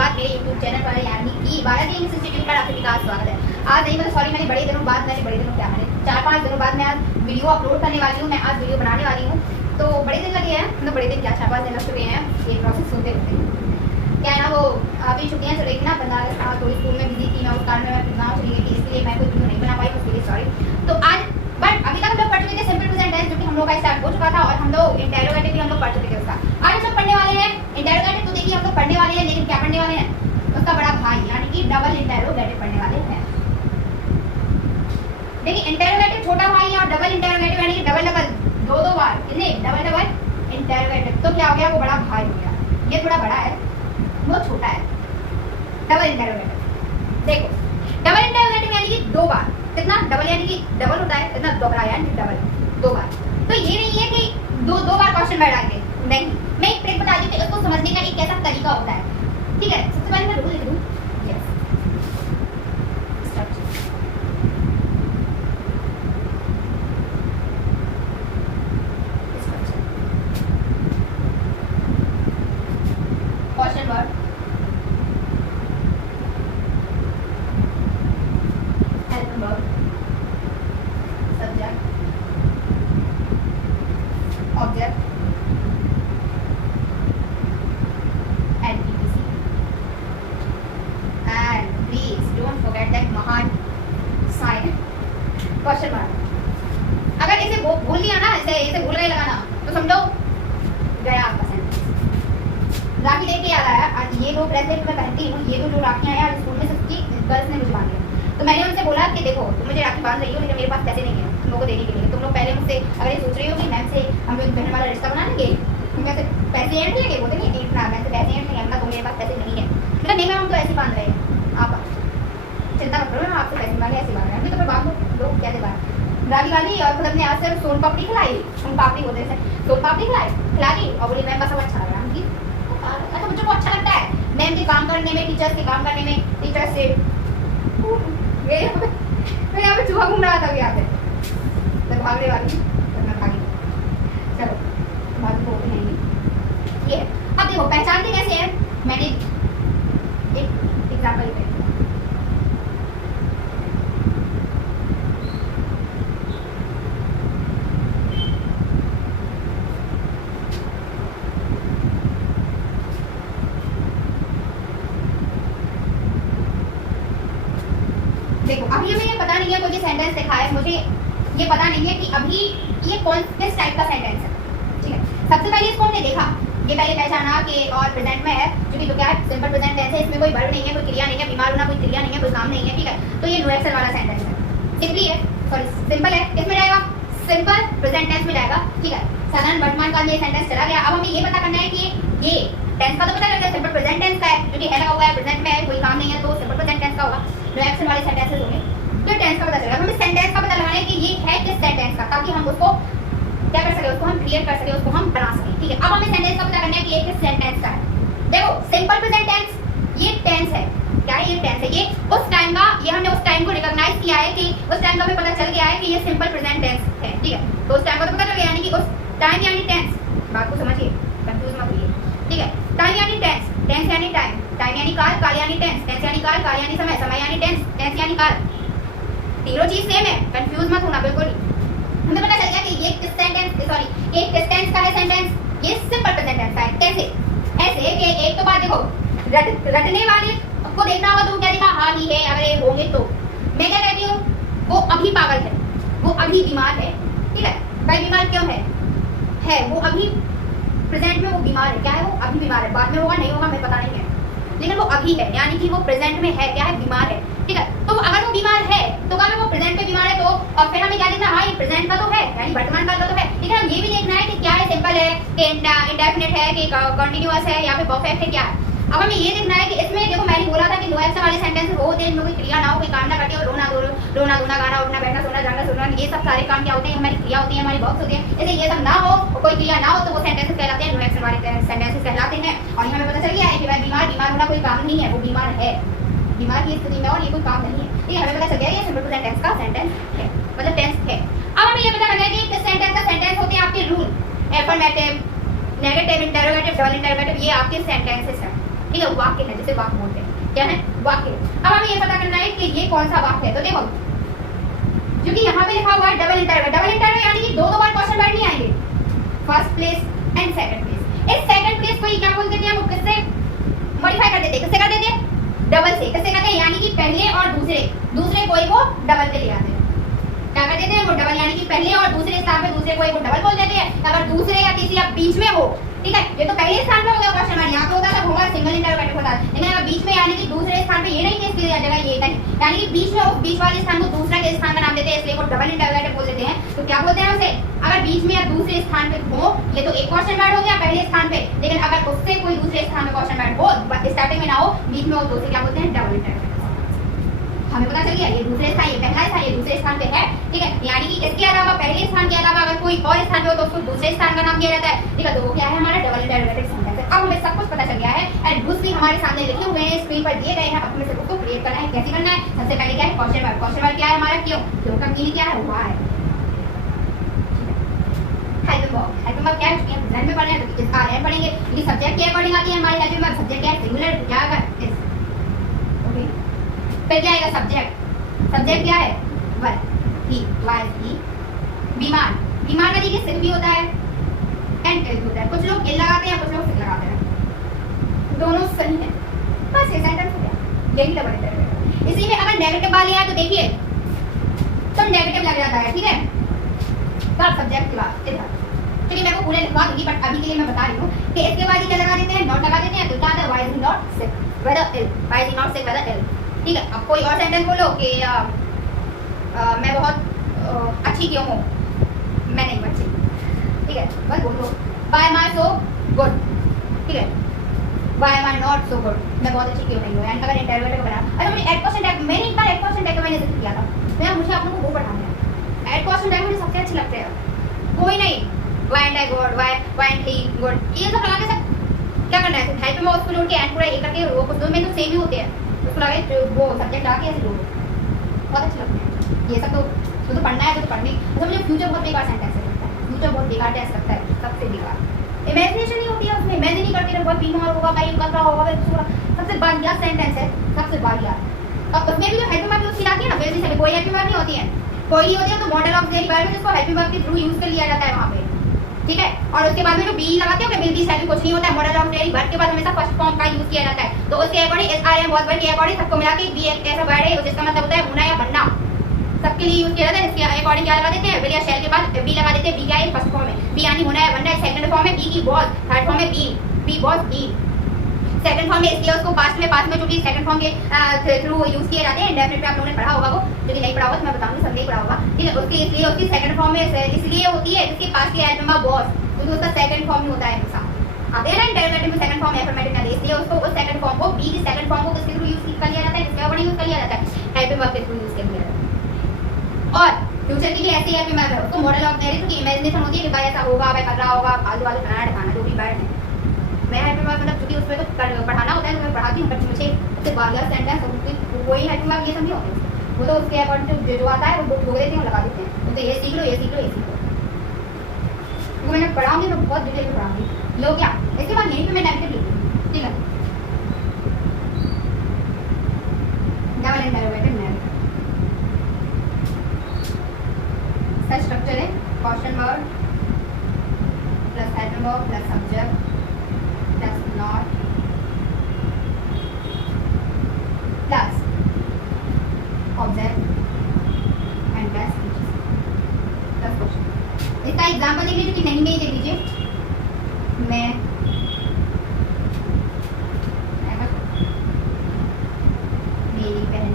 बाद मेरे YouTube channel पर यानी कि भारतीय इंग्लिश इंस्टीट्यूट पर आपका विकास स्वागत है। आज नहीं मतलब सॉरी मैंने बड़े दिनों बाद मैंने 4-5 दिनों बाद मैं आज वीडियो अपलोड करने वाली हूँ, मैं आज वीडियो बनाने वाली हूँ। तो बड़े दिन लगे हैं, मतलब बड़े दिन क्या 4-5 दिन लग चुके हैं ये प्रोसेस होते होते। क्या है ना, वो अभी छुट्टियाँ चल रही थी ना, 15 अगस्त थोड़ी स्कूल में बिजी थी मैं, उस कारण में मैं गाँव चली गई थी, इसलिए मैं कोई वीडियो नहीं बना पाई, उसके लिए सॉरी। तो आज बट अभी तक हम लोग पढ़ चुके थे सिंपल प्रेजेंट टेंस, जो कि हम लोग का स्टार्ट हो चुका था, और हम लोग इंटेरोगेटिव भी हम लोग पढ़ चुके थे उसका। आज हम लोग पढ़ने वाले हैं इंटेरोगेटिव। तो देखिए हम लोग पढ़ने वाले हैं, लेकिन क्या पढ़ने वाले हैं, उसका बड़ा भाई यानी कि डबल इंटेरोगेटिव पढ़ने वाले हैं। देखिए इंटेरोगेटिव छोटा भाई और डबल इंटेरोगेटिव यानी कि डबल दो बार कितने डबल इंटेरोगेटिव। तो क्या हो गया, वो बड़ा भाई हो गया, ये थोड़ा बड़ा है वो छोटा है। डबल इंटेरोगेटिव देखो, डबल इंटेरोगेटिव यानी कि दो बार, कितना डबल यानी कि डबल होता है, कितना दोहराया यानी डबल दो बार। तो ये नहीं है कि दो बार क्वेश्चन वर्ड आएंगे, नहीं। मैं एक ट्रिक बता दी कि उसको समझने का एक कैसा तरीका होता है, ठीक है। सबसे पहले मैं रूल लिख दूं, question word object and etc. And please don't forget that महान sign question mark। अगर इसे भूल गया ना, इसे भूल गए लगाना, तो समझो गया आपका सेंटेंस। राखी देख के याद आया, आज ये दो ब्रेसलेट मैं पहनती हूँ, ये दो राखियाँ हैं, आज स्कूल में सबकी गर्ल्स ने मुझे बांध दिया। तो मैंने उनसे बोला कि देखो तुम मुझे राखी बांध रही हो, लेकिन मेरे पास पैसे नहीं है तुम लोगों को देने के लिए। तुम लोग पहले मुझसे अगर ये सोच रही हो कि मैम से हम लोग बहन वाला रिश्ता बना लेंगे, मैं से पैसे ऐड लेंगे, बोलते नहीं एक ना मैं से पैसे ऐड नहीं, तो मेरे पास पैसे नहीं है। मतलब नहीं मैम हम तो ऐसे बांध रहे हैं, आप चिंता मत करो, मैं आपसे पैसे मांगे ऐसे बांध रहे हैं। तो बांध दो, लोग कैसे बांध राखी वाली। और खुद अपने आज से सोन पापड़ी खिलाई, सोन पापड़ी बोलते हैं, सोन पापड़ी खिला दी और बोली मैम का सब अच्छा लग रहा है। अच्छा बच्चों को अच्छा लगता है मैम के काम करने में, टीचर्स के काम करने में, टीचर्स से मैं यहाँ पे चूहा घूम रहा था यहाँ पे, मैं भागने वाली तो मैं भागी। चलो भाग बोलते हैं ये। अब देखो पहचानते कैसे हैं, मैंने एक एग्जाम्पल लिखा। देखो अभी हमें ये पता नहीं है, कोई सेंटेंस लिखा है, मुझे ये पता नहीं है कि अभी ये किस टाइप का सेंटेंस है, ठीक है। सबसे पहले इसको हमने देखा, ये पहले पहचाना कि और प्रेजेंट में है, जो कि तो क्या है सिंपल प्रेजेंट टेंस है, इसमें कोई वर्ब नहीं है, कोई क्रिया नहीं है, बीमार होना कोई क्रिया नहीं है, कोई काम नहीं है, ठीक है। तो ये नो एक्शन वाला सेंटेंस है, सिंपली है, सॉरी सिंपल है, किसमें जाएगा, सिंपल प्रेजेंट टेंस में जाएगा, ठीक है। साधारण वर्तमान काल में ये सेंटेंस चला गया। अब हमें ये पता करना है कि ये टेंस का तो पता करना है, सिंपल प्रेजेंट टेंस का है, जो कि है लगा हुआ है, प्रेजेंट में है, कोई काम नहीं है, तो सिंपल प्रेजेंट टेंस का होगा। नो एक्शन वाले सेंटेंसेस होंगे, तो टेंस का पता चलेगा। हमें सेंटेंस का पता लगाना है कि ये है किस सेंटेंस का, ताकि हम उसको क्या कर सके, उसको हम क्लियर कर सके, उसको हम बना सके, ठीक है। अब हमें सेंटेंस का पता करना है कि ये किस सेंटेंस का है। देखो सिंपल प्रेजेंट टेंस ये टेंस है, क्या है ये टेंस है, ये उस टाइम का, ये हमने उस टाइम को रिकॉग्नाइज किया है कि उस टाइम का हमें पता चल गया है कि ये सिंपल प्रेजेंट टेंस है, ठीक है। तो उस टाइम का तो पता चल गया, यानी कि उस टाइम यानी टेंस, बात को समझिए, कंफ्यूज मत होइए, ठीक है। टाइम यानी टेंस, टेंस यानी टाइम, टाइम यानी काल, काल यानी टेंस, टेंस यानी काल, काल यानी समय, समय यानी टेंस, टेंस यानी काल, तीनों चीज सेम है, कंफ्यूज मत होना बिल्कुल। हमें पता चल गया कि ये किस सेंटेंस, सॉरी ये किस टेंस का है सेंटेंस, ये सिंपल प्रेजेंट टेंस का है। कैसे, ऐसे कि एक तो बात देखो, रटने वाले को देखना होगा तो क्या देखा, हाँ ही है, अगर ये होंगे तो। मैं क्या कहती हूँ, वो अभी पागल है, वो अभी बीमार है, ठीक है। भाई बीमार क्यों है वो अभी प्रेजेंट में वो बीमार है, क्या है वो अभी बीमार है, बाद में होगा नहीं होगा हमें पता नहीं है, लेकिन वो अभी है, यानी कि वो प्रेजेंट में है, क्या है बीमार है, ठीक है। तो अगर वो बीमार है तो अगर वो प्रेजेंट में बीमार है तो, और फिर हमें क्या देखना, हाँ ये प्रेजेंट का तो है, यानी वर्तमान काल का तो है, लेकिन हम ये भी देखना है कि क्या है, सिंपल है कि इंडेफिनिट है कि कंटीन्यूअस है या फिर परफेक्ट है, क्या है। अब हमें ये देखना है कि इसमें देखो मैंने बोला था कि नो एक्शन वाले सेंटेंस वो होते हैं, इनमें कोई क्रिया ना हो, कोई काम ना करते हो, रोना धोना गाना उठना बैठना सोना जाना सोना, ये सब सारे काम क्या होते हैं, हमारी क्रिया होती है, हमारे वर्ब्स होते हैं। जैसे ये सब ना हो और कोई क्रिया ना हो तो वो सेंटेंसेस कहलाते हैं, नो एक्शन वाले सेंटेंसेस कहलाते हैं। और हमें पता चल गया है कि भाई बीमार होना कोई काम नहीं है, वो बीमार है, बीमार की स्थिति में, और ये कोई काम नहीं है, ठीक है। हमें पता चल गया ये सिंपल प्रेजेंट टेंस का सेंटेंस है, मतलब टेंस है। अब हमें ये पता करना है कि किस सेंटेंस का सेंटेंस होते हैं आपके rule, affirmative, negative, interrogative, double interrogative, ये आपके सेंटेंसेस हैं, ठीक है, वाक्य है, जिसे वाक्य बोलते हैं। क्या है? वाक्य। अब हमें ये पता करना है कि ये कौन सा वाक्य है। तो देखो, क्योंकि यहाँ पे लिखा हुआ है डबल इंटरवल, डबल इंटरवल यानी कि दो बार क्वेश्चन वर्ड नहीं आएंगे, first place and second place. इस सेकंड प्लेस को क्या बोल देते हैं, वो किससे मॉडिफाई कर देते हैं, किससे कर देते हैं? डबल से। किससे करते हैं? यानी कि पहले और दूसरे कोई को डबल पे ले आते हैं। क्या कर देते हैं? वो डबल, यानी कि पहले और दूसरे स्थान पे दूसरे कोई को डबल बोल देते हैं। अगर दूसरे या तीसरे या बीच में हो, ठीक है, ये तो पहले स्थान पे हो गया क्वेश्चन मार्क, यहाँ पे होता है होगा सिंगल इंटररोगेटिव होता है। लेकिन अगर बीच में यानी कि दूसरे स्थान पे ये नहीं कि इसकी जगह ये नहीं, यानी कि बीच में हो, बीच वाले स्थान को दूसरा के स्थान का नाम देते हैं, इसलिए वो डबल इंटररोगेटिव बोल देते हैं। तो क्या बोलते हैं उसे? अगर बीच में या दूसरे स्थान पे हो, ये तो एक क्वेश्चन मार्क हो गया पहले स्थान पे, लेकिन अगर उससे कोई दूसरे स्थान पे क्वेश्चन मार्क हो, स्टार्टिंग में ना हो, बीच में हो, तो उसे क्या बोलते हैं? Double interrogative. हमें पता चल गया ये दूसरे स्थान, ये पहला स्थान, ये दूसरे स्थान पे है, ठीक है, यानी कि इसके अलावा पहले स्थान के अलावा अगर कोई और स्थान पे हो तो उसको दूसरे स्थान का नाम दिया जाता है, ठीक है। तो वो क्या है? हमारा डबल इंटररोगेटिव सेंटेंस है। अब हमें सब कुछ पता चल गया है एंड दूसरी हमारे सामने लिखे हुए हैं, स्क्रीन पर दिए गए हैं। अब हमें सब उसको क्रिएट करना है। कैसे करना है? सबसे पहले क्या है? Question word. क्वेश्चन वर्ड क्या है हमारा? क्यों। क्यों का मीनिंग क्या है? Why. Helping verb. Helping verb क्या है? क्योंकि हम डिजाइन में पढ़ रहे हैं तो इसका आर पढ़ेंगे, क्योंकि सब्जेक्ट के अकॉर्डिंग आती है हमारी हेल्पिंग वर्ब। सब्जेक्ट क्या है? सिंगुलर। क्या है? इज। ओके, फिर क्या आएगा? सब्जेक्ट। सब्जेक्ट क्या है? वर, ही, वाज, ही। बीमार। बीमार का देखिए सिर भी होता है एंड टेल होता है। कुछ लोग इल लगाते हैं, कुछ लोग सिर लगाते हैं, दोनों सही है। बस ये सेंटेंस हो गया, यही डबल इंटररोगेटिव। इसी में अगर नेगेटिव वाले आए तो देखिए तो नेगेटिव लग जाता है, ठीक है। तब सब्जेक्ट के बाद इधर, चलिए मैं को पूरे लिखवा दूंगी, बट अभी के लिए मैं बता रही हूँ कि इसके बाद क्या लगा देते हैं? नॉट लगा देते हैं। तो क्या आता है? Why is he not sick, whether ill, why is he not sick, whether ill, ठीक है। अब कोई और सेंटेंस बोलो कि मैं बहुत अच्छी क्यों हूँ, मैं नहीं अच्छी, ठीक है, बस बोलो। Why am I so good, ठीक है, why am I not so good, मैं बहुत अच्छी क्यों नहीं हूँ। एंड अगर इंटररोगेटिव बना, अच्छा मुझे एड क्वेश्चन टैग, मैंने एक बार एड क्वेश्चन टैग का मैंने जिक्र किया था, मैं मुझे आप लोगों को वो पढ़ाना है। एड क्वेश्चन टैग मुझे सबसे अच्छे लगते हैं, कोई नहीं why and I good, why and he good, ये सब लगा के सब क्या करना है? हेल्प में उसको जोड़ के एंड पूरा एक करके, वो कुछ दो में तो सेम ही होते हैं, उसको लगा वो सब्जेक्ट आके ऐसे जोड़ो, बहुत अच्छे लगते हैं ये सब। तो पढ़ना है तो पढ़ने। अच्छा मुझे फ्यूचर बहुत बेकार सेंटेंस लगता है, फ्यूचर बहुत बेकार टेस्ट लगता है, सबसे बेकार। इमेजिनेशन नहीं होती है उसमें, इमेजिन नहीं करती, बहुत बीमार होगा, भाई कर रहा होगा, सबसे बढ़िया सेंटेंस है, सबसे बढ़िया। अब उसमें भी जो हेल्पिंग वर्ब यूज की जाती है ना, बेसिस में कोई हेल्पिंग वर्ब नहीं होती है, कोई नहीं होती है, तो मॉडल ऑफ ऑक्सिलरी वर्ब में जिसको हेल्पिंग वर्ब के थ्रू यूज कर लिया जाता है वहां पे, ठीक है। और उसके बाद में जो बी लगाते हो, विल बी सेल्फ कुछ नहीं होता है, मॉडल ऑफ ऑक्सिलरी वर्ब के बाद हमेशा फर्स्ट फॉर्म का यूज किया जाता है। तो उसके according S R M verb के अकॉर्डिंग सबको मिला के बी एक ऐसा वर्ड है जिसका मतलब होता है होना या बनना, सबके लिए यूज किया जाता है। इसके अकॉर्डिंग क्या लगा देते हैं? विल या शैल के बाद बी लगा देते हैं। बी क्या है? फर्स्ट फॉर्म है, बी यानी होना है बनना है। सेकंड फॉर्म है बी की वॉज, थर्ड फॉर्म है be was be. Second form में इसलिए उसको पास्ट में जो भी सेकंड फॉर्म के थ्रू यूज किए जाते हैं, डेफिनेटली आप लोगों ने पढ़ा होगा, वो यदि नहीं पढ़ा होगा तो मैं बताऊंगी, सबने पढ़ा होगा, ठीक है। उसके इसलिए उसकी सेकंड फॉर्म में इसलिए होती है इसके पास्ट के हेल्पिंग वर्ब वॉज, क्योंकि उसका सेकंड फॉर्म में होता है हमेशा। आते हैं ना इंटररोगेटिव में सेकंड फॉर्म एफर्मेटिव में, इसलिए उसको उस सेकंड फॉर्म को बी की सेकंड फॉर्म को किसके थ्रू यूज कर लिया जाता है? किसके अकॉर्डिंग यूज कर लिया जाता है? हेल्पिंग वर्ब के थ्रू यूज कर लिया जाता है। और फ्यूचर की भी ऐसी है कि मैं उसको मॉडल ऑफ देरी क्योंकि इमेजिनेशन होती है कि भाई ऐसा होगा, भाई कर रहा होगा, फालतू वाले बनाना ढकाना जो भी बैठ है। मैं हेल्पिंग वर्ब मतलब क्योंकि उसमें तो पढ़ाना होता है तो मैं पढ़ाती हूँ, बट मुझे उससे बारह सेंटेंस कोई हेल्पिंग वर्ब ये सब नहीं होते, वो तो उसके अकॉर्डिंग जो आता है वो बोल देते हैं, लगा देते हैं, तो ये सीख लो, ये सीख लो, ये सीख लो। वो मैंने पढ़ाऊंगी तो बहुत डिटेल में पढ़ाऊंगी। लो क्या इसके बाद यहीं पे मैं नेगेटिव लिखूंगी, ठीक है। डबल इंटररोगेटिव नेगेटिव स्ट्रक्चर है question word plus helping verb plus subject plus not plus object and plus question. इसका एग्जांपल देख लीजिए कि नहीं में ही देख लीजिए, मैं मेरी बहन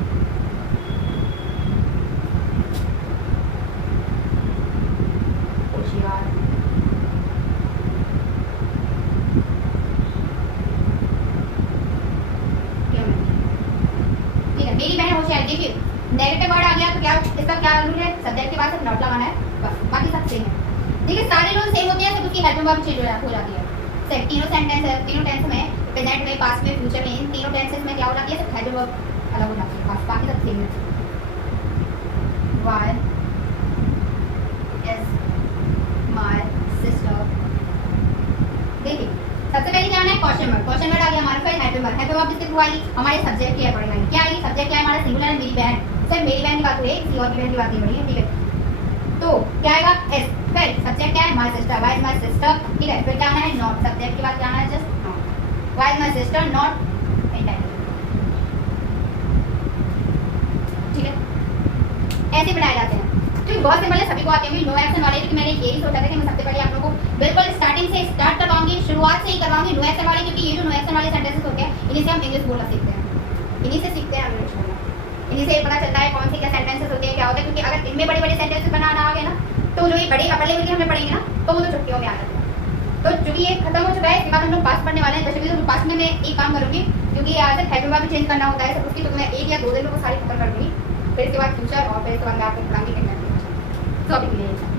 मेरी बहन होशियार। देखिए नेगेटिव वर्ड आ गया तो क्या इसका क्या रूल है? सब्जेक्ट के बाद सिर्फ नॉट लगाना है, बस बाकी सब सेम है। देखिए सारे रूल सेम होते हैं, सिर्फ उसकी हेल्पिंग वर्ब चेंज हो जाती है। सिर्फ तीनों सेंटेंस है, तीनों टेंस में, प्रेजेंट में, पास्ट में, फ्यूचर में, इन तीनों टेंसेस में क्या हो जाती है? सिर्फ हेल्पिंग वर्ब अलग हो जाती है, बस बाकी सब सेम है। Why is my sister? देखिए सबसे पहले क्या है? है क्वेश्चन वर्ड आ गया हमारा फिर हैप्पी वर्ब किसके थ्रू आएगी हमारे सब्जेक्ट के अकॉर्डिंग क्या आएगी सब्जेक्ट क्या है हमारा सिंगुलर है मेरी बहन सिर्फ मेरी बहन की बात हो रही है किसी और की बहन की बात नहीं हो रही है ठीक है तो क्या आएगा एस फिर सब्जेक्ट क्या है my sister why is my sister ठीक है फिर क्या आना है नॉट सब्जेक्ट की बात क्या आना है just not why is my sister not intended ठीक है ऐसे बनाए जाते हैं क्योंकि बहुत सिंपल है सभी को आते हैं नो एक्शन वाले क्योंकि मैंने यही सोचा था कि मैं सबसे पहले आप लोगों को बिल्कुल स्टार्टिंग से स्टार्ट करवाऊंगी शुरुआत से ही करवाऊंगी नो एक्शन वाले क्योंकि ये जो नो एक्शन वाले सेंटेंसेस होते हैं इन्हीं से हम इंग्लिश बोलना सीखते हैं इन्हीं से सीखते हैं हम इंग्लिश बोलना इन्हीं से पता चलता है कौन सी क्या सेंटेंसेस होते हैं क्या होता है क्योंकि अगर इनमें बड़े बड़े सेंटेंसेस बनाना आ गए ना तो जो ये बड़े अपर लेवल के हमें पढ़ेंगे ना तो वो तो छुट्टियों में आ जाते हैं तो चूंकि ये खत्म हो चुका है इसके बाद हम लोग पास पढ़ने वाले हैं दशवीं तो पास में मैं एक काम करूंगी क्योंकि आज हैप्पी वर्ब भी चेंज करना होता है उसकी तो मैं 1 या 2 दिन में वो सारी खत्म कर दूंगी फिर इसके बाद फ्यूचर और फिर इसके बाद मैं आपको पढ़ाऊंगी तो अभी के लिए